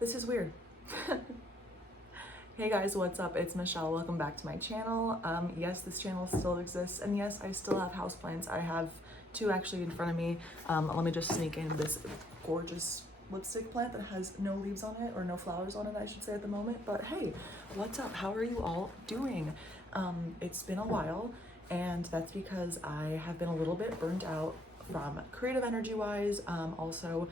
This is weird. Hey guys, what's up? It's Michelle. Welcome back to my channel. Yes, this channel still exists, and yes, I still have houseplants. I have two actually in front of me. Let me just sneak in this gorgeous lipstick plant that has no leaves on it, or no flowers on it, I should say at the moment. But hey, what's up? How are you all doing? It's been a while, and that's because I have been a little bit burnt out from creative energy wise, also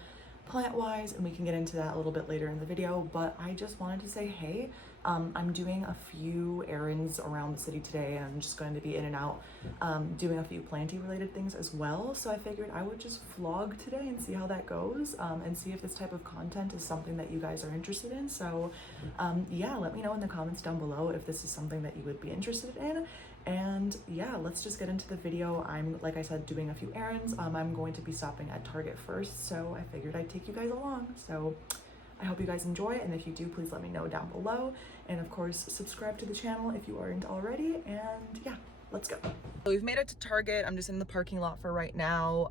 plant wise, and we can get into that a little bit later in the video. But I just wanted to say, hey, I'm doing a few errands around the city today, and I'm just going to be in and out doing a few planty related things as well. So I figured I would just vlog today and see how that goes, and see if this type of content is something that you guys are interested in. So yeah, let me know in the comments down below if this is something that you would be interested in. And yeah, let's just get into the video. I'm, like I said, doing a few errands. I'm going to be stopping at Target first, so I figured I'd take you guys along. So I hope you guys enjoy, and if you do, please let me know down below. And of course, subscribe to the channel if you aren't already. And yeah, let's go. So we've made it to Target. I'm just in the parking lot for right now,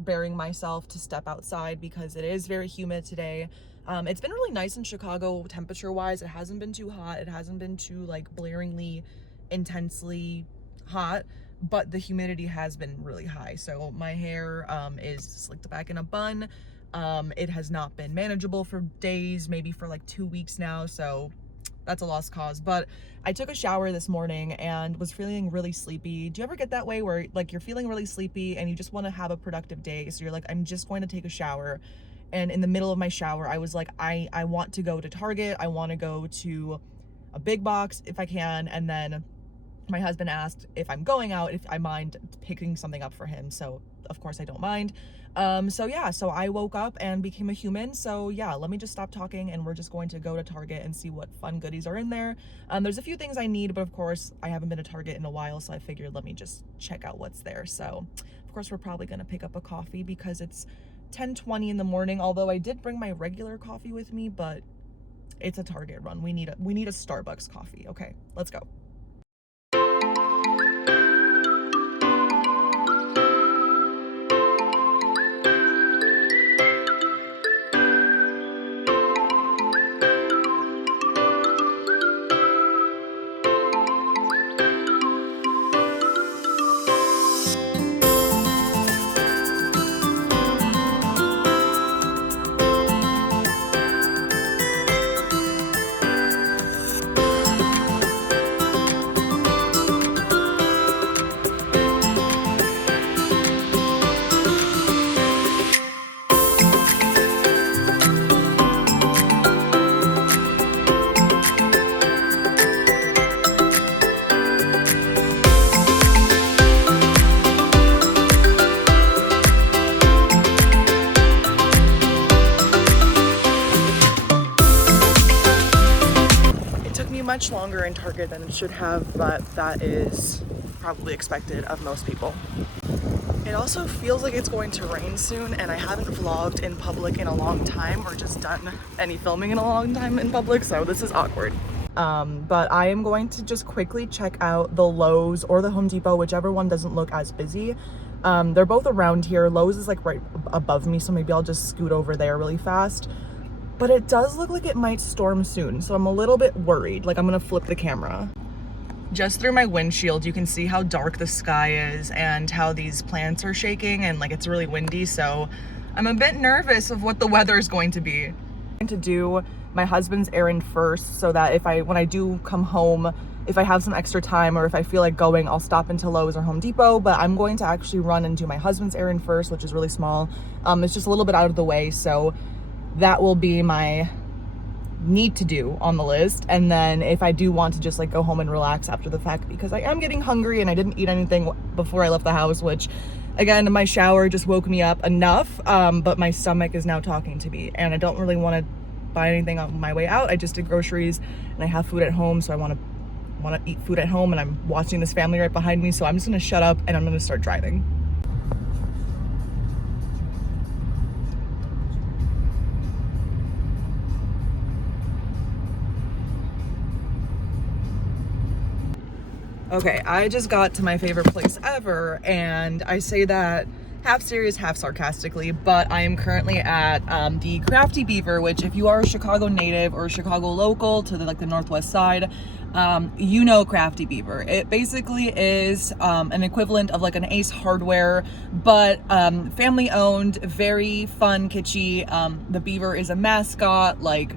bearing myself to step outside because it is very humid today. It's been really nice in Chicago temperature wise. It hasn't been too hot. It hasn't been too like blaringly intensely hot, but the humidity has been really high. So my hair is slicked back in a bun. It has not been manageable for days, maybe for like 2 weeks now, so that's a lost cause. But I took a shower this morning and was feeling really sleepy. Do you ever get that way where like you're feeling really sleepy and you just want to have a productive day, so you're like, I'm just going to take a shower? And in the middle of my shower, I was like, I want to go to Target. I want to go to a big box if I can. And then my husband asked if I'm going out, if I mind picking something up for him. So of course I don't mind. So yeah, so I woke up and became a human. So yeah, let me just stop talking and we're just going to go to Target and see what fun goodies are in there. There's a few things I need, but of course I haven't been to Target in a while, so I figured let me just check out what's there. So of course we're probably gonna pick up a coffee because it's 10:20 in the morning, although I did bring my regular coffee with me, but it's a Target run. We need a Starbucks coffee. Okay, let's go. Much longer in Target than it should have, but that is probably expected of most people. It also feels like it's going to rain soon, and I haven't vlogged in public in a long time, or just done any filming in a long time in public, so this is awkward. But I am going to just quickly check out the Lowe's or the Home Depot, whichever one doesn't look as busy. They're both around here. Lowe's is like right above me, so maybe I'll just scoot over there really fast. But it does look like it might storm soon, so I'm a little bit worried. Like, I'm gonna flip the camera. Just through my windshield, you can see how dark the sky is and how these plants are shaking, and like it's really windy, so I'm a bit nervous of what the weather is going to be. I'm going to do my husband's errand first, so that when I do come home, if I have some extra time or if I feel like going, I'll stop into Lowe's or Home Depot. But I'm going to actually run and do my husband's errand first, which is really small. It's just a little bit out of the way, so that will be my need to do on the list. And then if I do want to just like go home and relax after the fact, because I am getting hungry and I didn't eat anything before I left the house, which again, my shower just woke me up enough, but my stomach is now talking to me and I don't really want to buy anything on my way out. I just did groceries and I have food at home, so I want to eat food at home, and I'm watching this family right behind me, so I'm just gonna shut up and I'm gonna start driving. Okay, I just got to my favorite place ever, and I say that half serious, half sarcastically, but I am currently at the Crafty Beaver, which if you are a Chicago native or a Chicago local to the northwest side, you know Crafty Beaver. It basically is an equivalent of like an Ace Hardware, but family owned, very fun, kitschy. The beaver is a mascot. Like,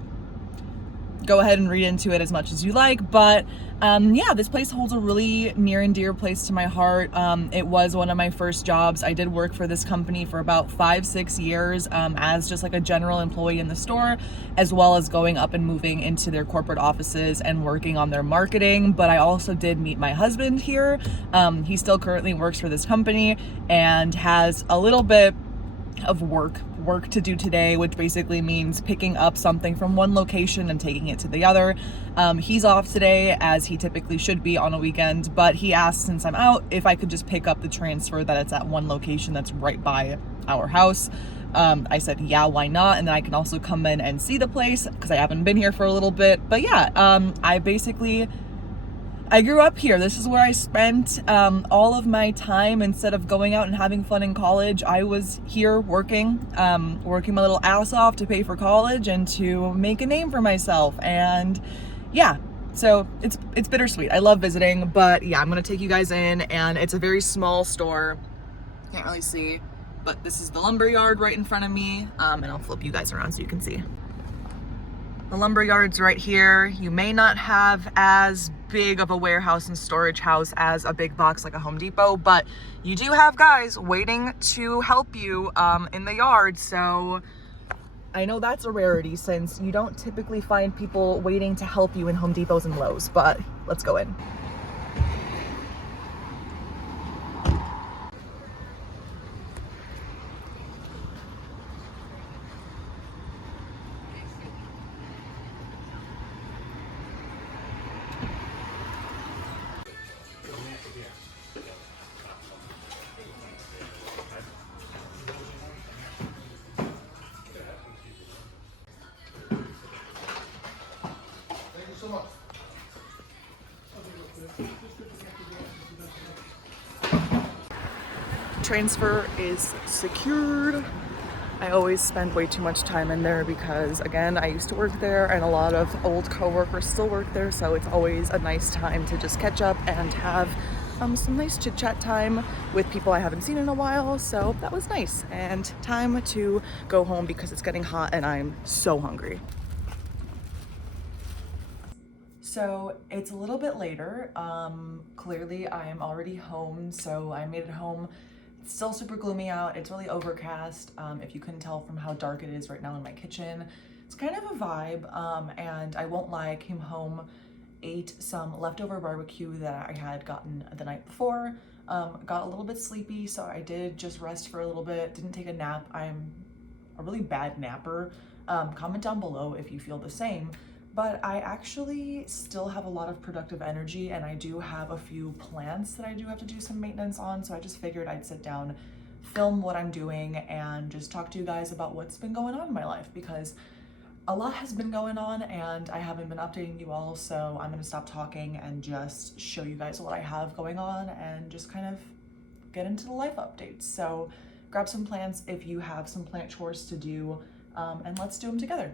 go ahead and read into it as much as you like, but yeah, this place holds a really near and dear place to my heart. It was one of my first jobs. I did work for this company for about 5-6 years as just like a general employee in the store, as well as going up and moving into their corporate offices and working on their marketing. But I also did meet my husband here. He still currently works for this company and has a little bit of work to do today, which basically means picking up something from one location and taking it to the other. He's off today, as he typically should be on a weekend, but he asked, since I'm out, if I could just pick up the transfer that it's at one location that's right by our house. I said, yeah, why not? And then I can also come in and see the place because I haven't been here for a little bit. But yeah, I grew up here. This is where I spent all of my time. Instead of going out and having fun in college, I was here working my little ass off to pay for college and to make a name for myself. And yeah, so it's bittersweet. I love visiting, but yeah, I'm gonna take you guys in, and it's a very small store. Can't really see, but this is the lumber yard right in front of me, and I'll flip you guys around so you can see. The lumber yard's right here. You may not have as big of a warehouse and storage house as a big box like a Home Depot, but you do have guys waiting to help you in the yard. So I know that's a rarity, since you don't typically find people waiting to help you in Home Depots and Lowe's, but let's go in. Transfer is secured. I always spend way too much time in there because, again, I used to work there and a lot of old coworkers still work there, so it's always a nice time to just catch up and have some nice chit chat time with people I haven't seen in a while. So that was nice, and time to go home because it's getting hot and I'm so hungry. So it's a little bit later. Clearly I am already home, so I made it home. It's still super gloomy out. It's really overcast. If you couldn't tell from how dark it is right now in my kitchen, it's kind of a vibe. And I won't lie, I came home, ate some leftover barbecue that I had gotten the night before, got a little bit sleepy, so I did just rest for a little bit, didn't take a nap. I'm a really bad napper. Comment down below if you feel the same. But I actually still have a lot of productive energy, and I do have a few plants that I do have to do some maintenance on, so I just figured I'd sit down, film what I'm doing, and just talk to you guys about what's been going on in my life, because a lot has been going on and I haven't been updating you all, so I'm gonna stop talking and just show you guys what I have going on and just kind of get into the life updates. So grab some plants if you have some plant chores to do, and let's do them together.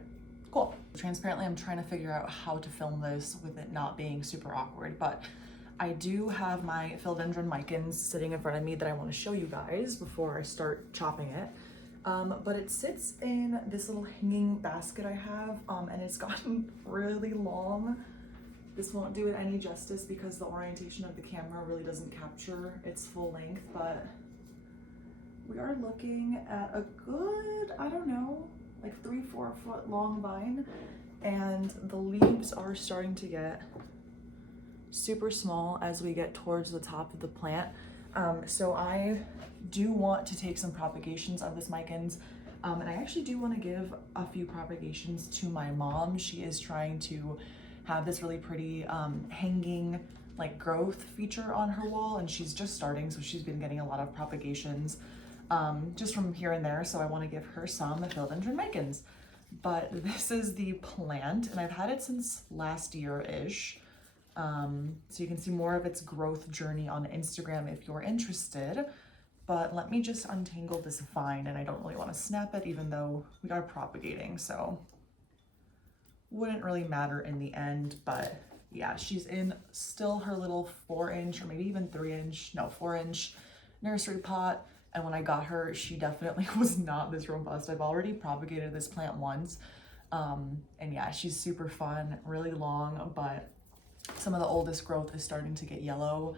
Cool. Transparently, I'm trying to figure out how to film this with it not being super awkward, but I do have my philodendron micans sitting in front of me that I want to show you guys before I start chopping it. But it sits in this little hanging basket I have, and it's gotten really long. This won't do it any justice because the orientation of the camera really doesn't capture its full length, but we are looking at a good, I don't know, like 3-4 foot long vine, and the leaves are starting to get super small as we get towards the top of the plant. So I do want to take some propagations of this micans, and I actually do want to give a few propagations to my mom. She is trying to have this really pretty hanging like growth feature on her wall, and she's just starting, so she's been getting a lot of propagations just from here and there, so I want to give her some philodendron micans. But this is the plant, and I've had it since last year-ish. So you can see more of its growth journey on Instagram if you're interested. But let me just untangle this vine, and I don't really want to snap it even though we are propagating, so wouldn't really matter in the end. But yeah, she's in still her little 4-inch or maybe even 3-inch, no, 4-inch nursery pot. And when I got her, she definitely was not this robust. I've already propagated this plant once. And yeah, she's super fun, really long, but some of the oldest growth is starting to get yellow.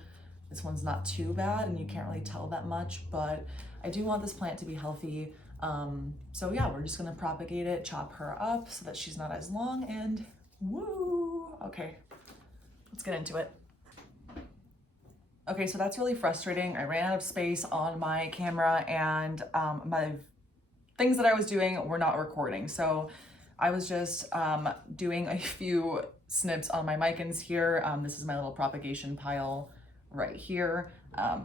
This one's not too bad and you can't really tell that much, but I do want this plant to be healthy. So yeah, we're just gonna propagate it, chop her up so that she's not as long, and woo! Okay, let's get into it. Okay, so that's really frustrating. I ran out of space on my camera, and my things that I was doing were not recording. So I was just doing a few snips on my micans here. This is my little propagation pile right here.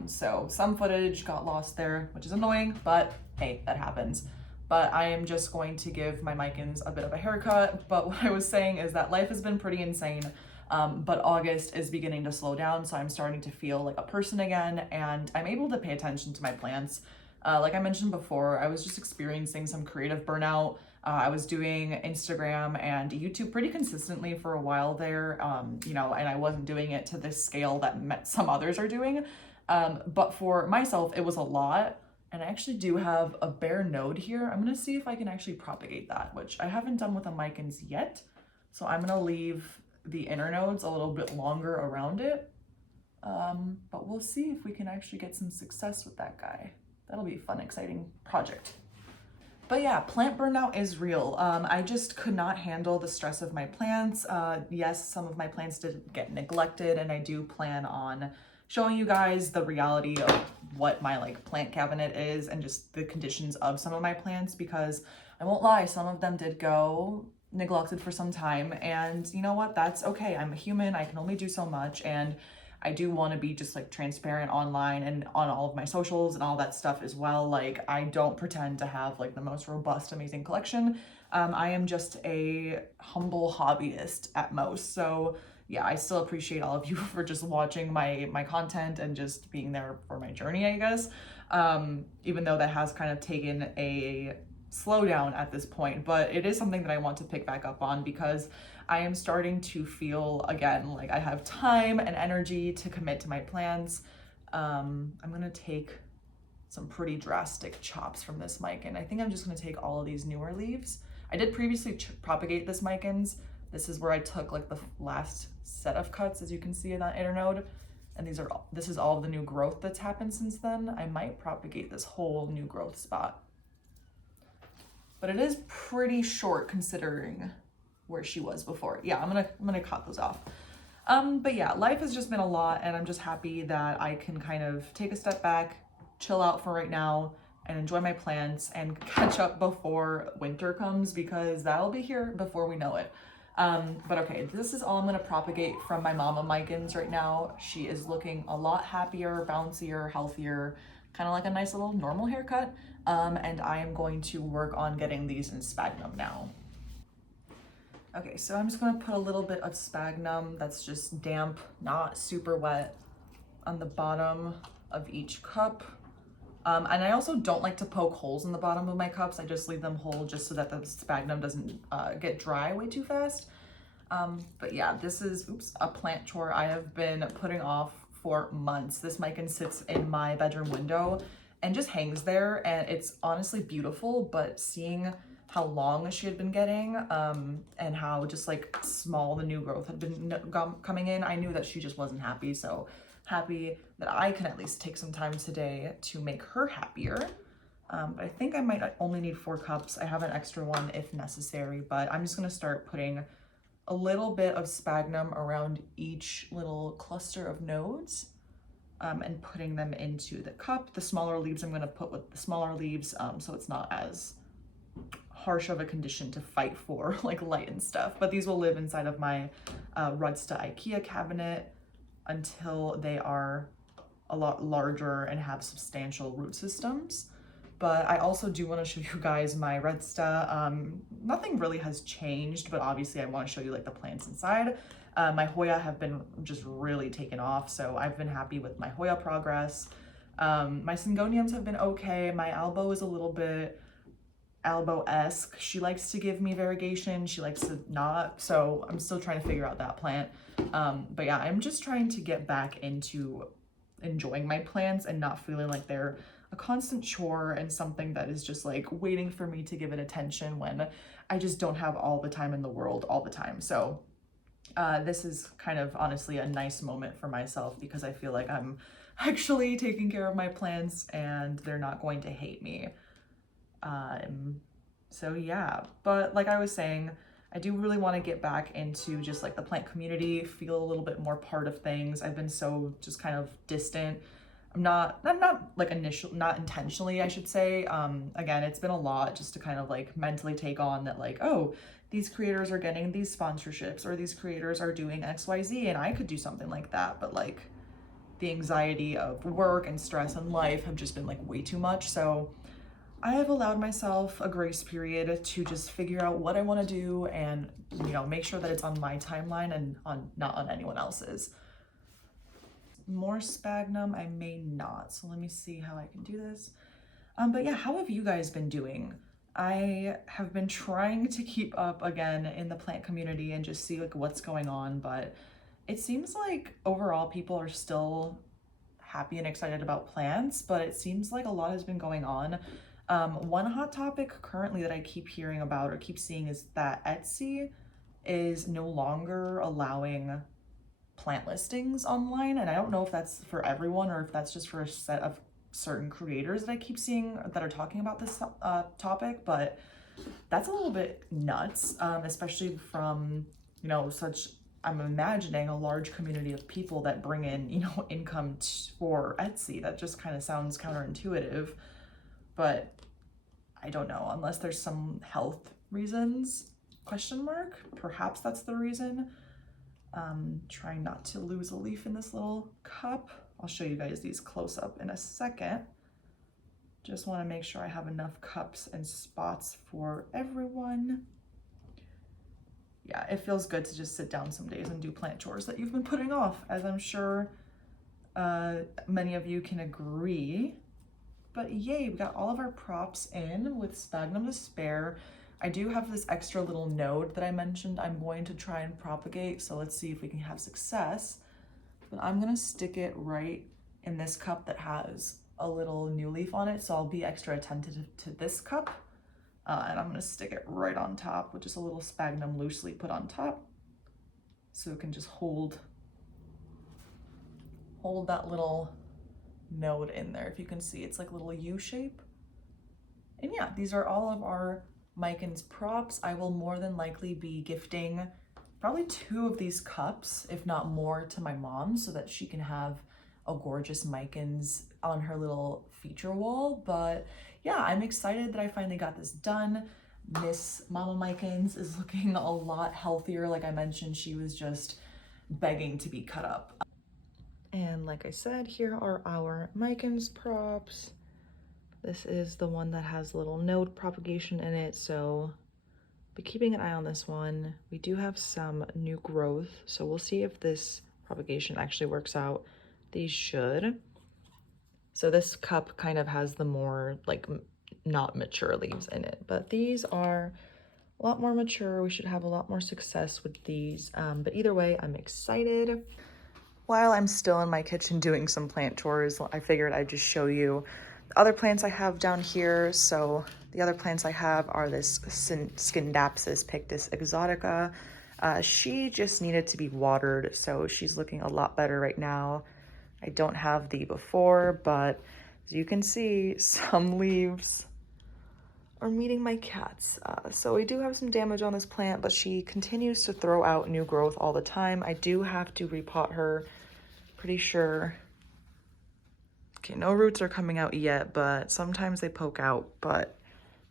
So some footage got lost there, which is annoying, but hey, that happens. But I am just going to give my micans a bit of a haircut. But what I was saying is that life has been pretty insane, but August is beginning to slow down, so I'm starting to feel like a person again, and I'm able to pay attention to my plants. Like I mentioned before, I was just experiencing some creative burnout. I was doing Instagram and YouTube pretty consistently for a while there, you know, and I wasn't doing it to this scale that some others are doing. But for myself, it was a lot. And I actually do have a bare node here. I'm gonna see if I can actually propagate that, which I haven't done with the micans yet. So I'm gonna leave the inner nodes a little bit longer around it. But we'll see if we can actually get some success with that guy. That'll be a fun, exciting project. But yeah, plant burnout is real. I just could not handle the stress of my plants. Yes, some of my plants did get neglected, and I do plan on showing you guys the reality of what my plant cabinet is and just the conditions of some of my plants, because I won't lie, some of them did go neglected for some time, and you know what, that's okay. I'm a human, I can only do so much, and I do want to be just transparent online and on all of my socials and all that stuff as well. I don't pretend to have the most robust, amazing collection. I am just a humble hobbyist at most. So yeah, I still appreciate all of you for just watching my content and just being there for my journey, I guess. Even though that has kind of taken a slowdown at this point, but it is something that I want to pick back up on, because I am starting to feel again like I have time and energy to commit to my plans. I'm gonna take some pretty drastic chops from this mic, and I think I'm just gonna take all of these newer leaves. I did previously propagate this micans. This is where I took the last set of cuts, as you can see in that inner node, and this is all of the new growth that's happened since then. I might propagate this whole new growth spot, but it is pretty short considering where she was before. Yeah, I'm gonna cut those off. But yeah, life has just been a lot, and I'm just happy that I can kind of take a step back, chill out for right now, and enjoy my plants and catch up before winter comes, because that'll be here before we know it. But okay, this is all I'm gonna propagate from my mama micans right now. She is looking a lot happier, bouncier, healthier, kind of like a nice little normal haircut. And I am going to work on getting these in sphagnum now. Okay, so I'm just gonna put a little bit of sphagnum that's just damp, not super wet, on the bottom of each cup. And I also don't like to poke holes in the bottom of my cups. I just leave them whole just so that the sphagnum doesn't get dry way too fast. But yeah, this is, a plant chore I have been putting off for months. This mican sits in my bedroom window and just hangs there, and it's honestly beautiful, but seeing how long she had been getting and how just small the new growth had been coming in, I knew that she just wasn't happy. So happy that I can at least take some time today to make her happier. But I think I might only need 4 cups. I have an extra one if necessary, but I'm just gonna start putting a little bit of sphagnum around each little cluster of nodes and putting them into the cup. The smaller leaves I'm gonna put with the smaller leaves, so it's not as harsh of a condition to fight for, light and stuff. But these will live inside of my Rudsta IKEA cabinet until they are a lot larger and have substantial root systems. But I also do want to show you guys my Rudsta. Nothing really has changed, but obviously I want to show you the plants inside. My Hoya have been just really taken off, so I've been happy with my Hoya progress. My syngoniums have been okay. My albo is a little bit albo-esque. She likes to give me variegation. She likes to not. So I'm still trying to figure out that plant. But yeah, I'm just trying to get back into enjoying my plants and not feeling like they're a constant chore and something that is just like waiting for me to give it attention when I just don't have all the time in the world all the time. So this is kind of honestly a nice moment for myself because I feel like I'm actually taking care of my plants and they're not going to hate me. So yeah, but like I was saying, I do really want to get back into just like the plant community, feel a little bit more part of things. I've been so just kind of distant. I'm not like not intentionally, I should say. Again, it's been a lot just to kind of like mentally take on that, like, oh, these creators are getting these sponsorships or these creators are doing XYZ and I could do something like that. But like the anxiety of work and stress and life have just been like way too much. So I have allowed myself a grace period to just figure out what I want to do and, you know, make sure that it's on my timeline and not on anyone else's. More sphagnum, I may not. So let me see how I can do this. But yeah, how have you guys been doing? I have been trying to keep up again in the plant community and just see like what's going on, but it seems like overall people are still happy and excited about plants, but it seems like a lot has been going on. One hot topic currently that I keep hearing about or keep seeing is that Etsy is no longer allowing plant listings online. And I don't know if that's for everyone or if that's just for a set of certain creators that I keep seeing that are talking about this topic, but that's a little bit nuts, especially from, you know, I'm imagining a large community of people that bring in, you know, income for Etsy. That just kind of sounds counterintuitive, but I don't know, unless there's some health reasons, question mark, perhaps that's the reason. Trying not to lose a leaf in this little cup. I'll show you guys these close up in a second. Just want to make sure I have enough cups and spots for everyone. Yeah, it feels good to just sit down some days and do plant chores that you've been putting off, as I'm sure many of you can agree. But yay, we got all of our props in with sphagnum to spare. I do have this extra little node that I mentioned I'm going to try and propagate, so let's see if we can have success. But I'm gonna stick it right in this cup that has a little new leaf on it, so I'll be extra attentive to this cup. And I'm gonna stick it right on top with just a little sphagnum loosely put on top, so it can just hold that little node in there. If you can see, it's like a little U shape. And yeah, these are all of our Micans props. I will more than likely be gifting probably 2 of these cups, if not more, to my mom so that she can have a gorgeous Micans on her little feature wall. But yeah, I'm excited that I finally got this done. Miss Mama Micans is looking a lot healthier. Like I mentioned, she was just begging to be cut up. And like I said, here are our Micans props. This is the one that has little node propagation in it, so be keeping an eye on this one. We do have some new growth, so we'll see if this propagation actually works out. These should. So this cup kind of has the more like not mature leaves in it, but these are a lot more mature. We should have a lot more success with these, but either way, I'm excited. While I'm still in my kitchen doing some plant chores, I figured I'd just show you the other plants I have down here. So the other plants I have are this Scindapsus pictus exotica. She just needed to be watered, so she's looking a lot better right now. I don't have the before, but as you can see, some leaves are meeting my cats. So we do have some damage on this plant, but she continues to throw out new growth all the time. I do have to repot her, pretty sure. Okay, no roots are coming out yet, but sometimes they poke out. But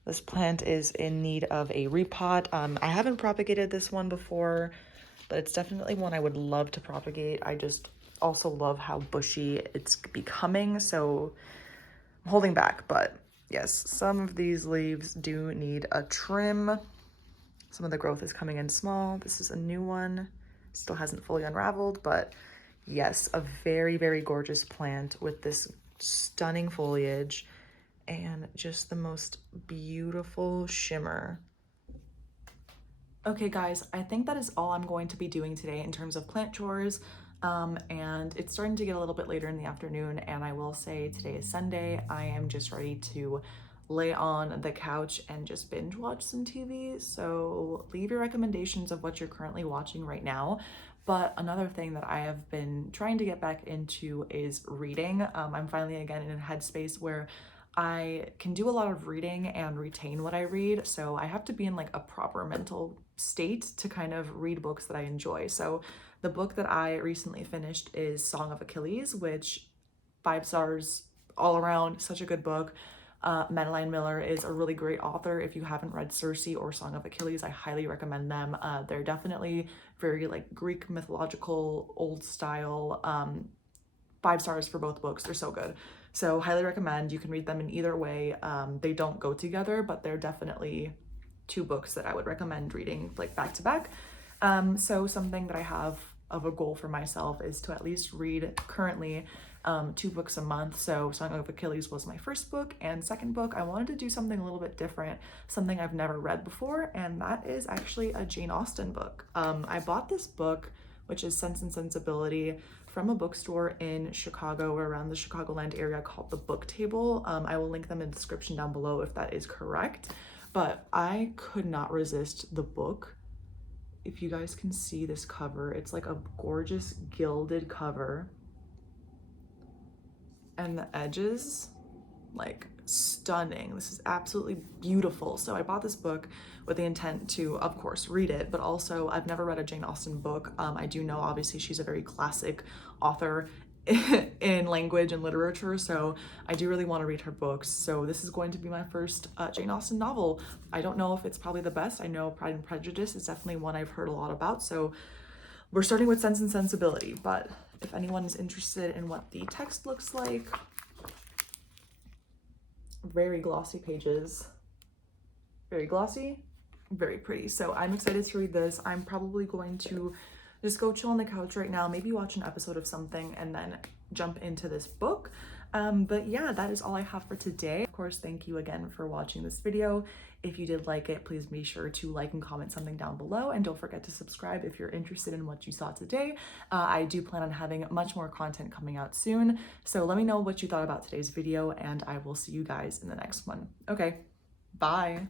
this plant is in need of a repot. I haven't propagated this one before, but it's definitely one I would love to propagate. I just also love how bushy it's becoming, so I'm holding back. But yes, some of these leaves do need a trim. Some of the growth is coming in small. This is a new one. Still hasn't fully unraveled, but yes, a very, very gorgeous plant with this stunning foliage and just the most beautiful shimmer. Okay guys, I think that is all I'm going to be doing today in terms of plant chores. And it's starting to get a little bit later in the afternoon, and I will say today is Sunday. I am just ready to lay on the couch and just binge watch some TV. So leave your recommendations of what you're currently watching right now. But another thing that I have been trying to get back into is reading. I'm finally again in a headspace where I can do a lot of reading and retain what I read. So I have to be in like a proper mental state to kind of read books that I enjoy. So the book that I recently finished is Song of Achilles, which 5 stars all around, such a good book. Madeline Miller is a really great author. If you haven't read Circe or Song of Achilles, I highly recommend them. They're definitely very like Greek mythological, old style. 5 stars for both books. They're so good. So highly recommend. You can read them in either way. They don't go together, but they're definitely 2 books that I would recommend reading like back to back. So something that I have of a goal for myself is to at least read currently 2 books a month. So Song of Achilles was my first book, and second book, I wanted to do something a little bit different, something I've never read before, and that is actually a Jane Austen book. I bought this book, which is Sense and Sensibility, from a bookstore in Chicago or around the Chicagoland area called The Book Table. I will link them in the description down below if that is correct. But I could not resist the book. If you guys can see this cover, it's like a gorgeous gilded cover. And the edges, like stunning. This is absolutely beautiful. So I bought this book with the intent to, of course, read it, but also I've never read a Jane Austen book. I do know obviously she's a very classic author in language and literature, so I do really want to read her books. So this is going to be my first Jane Austen novel. I don't know if it's probably the best. I know Pride and Prejudice is definitely one I've heard a lot about, so we're starting with Sense and Sensibility. But if anyone is interested in what the text looks like, very glossy pages, very glossy, very pretty. So I'm excited to read this. I'm probably going to just go chill on the couch right now, maybe watch an episode of something and then jump into this book. But yeah, that is all I have for today. Of course, thank you again for watching this video. If you did like it, please be sure to like and comment something down below, and don't forget to subscribe if you're interested in what you saw today. I do plan on having much more content coming out soon, so let me know what you thought about today's video, and I will see you guys in the next one. Okay, bye.